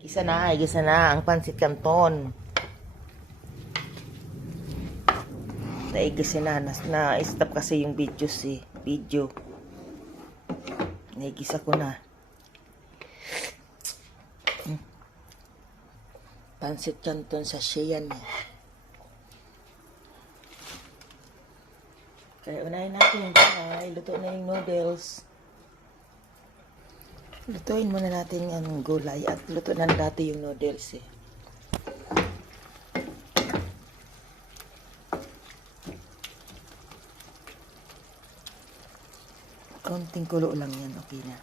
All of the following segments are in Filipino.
Gisa na ang pansit canton. Naigisa na-stop kasi yung video. Naigisa ko na. Pansit canton sa Shein. Kaya unahin natin yung gulay. Luto na yung noodles. Lutuin muna natin yung gulay at luto na dati yung noodles eh. Konting kulo lang yan, okay na.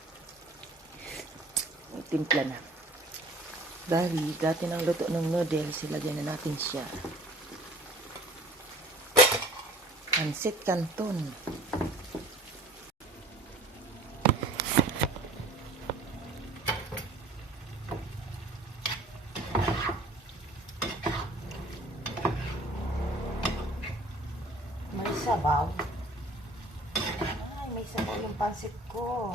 Timpla na. Dahil dati ng luto ng noodles, ilagyan na natin siya. Pansit canton. May sabaw. Ay, may sabaw yung pansit ko.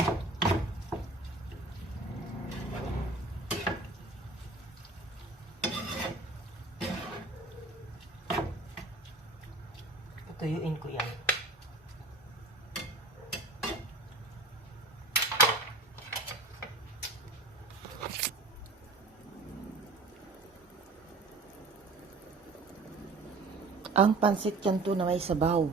Tuyuin ko yan. Ang pansit canton na may sabaw.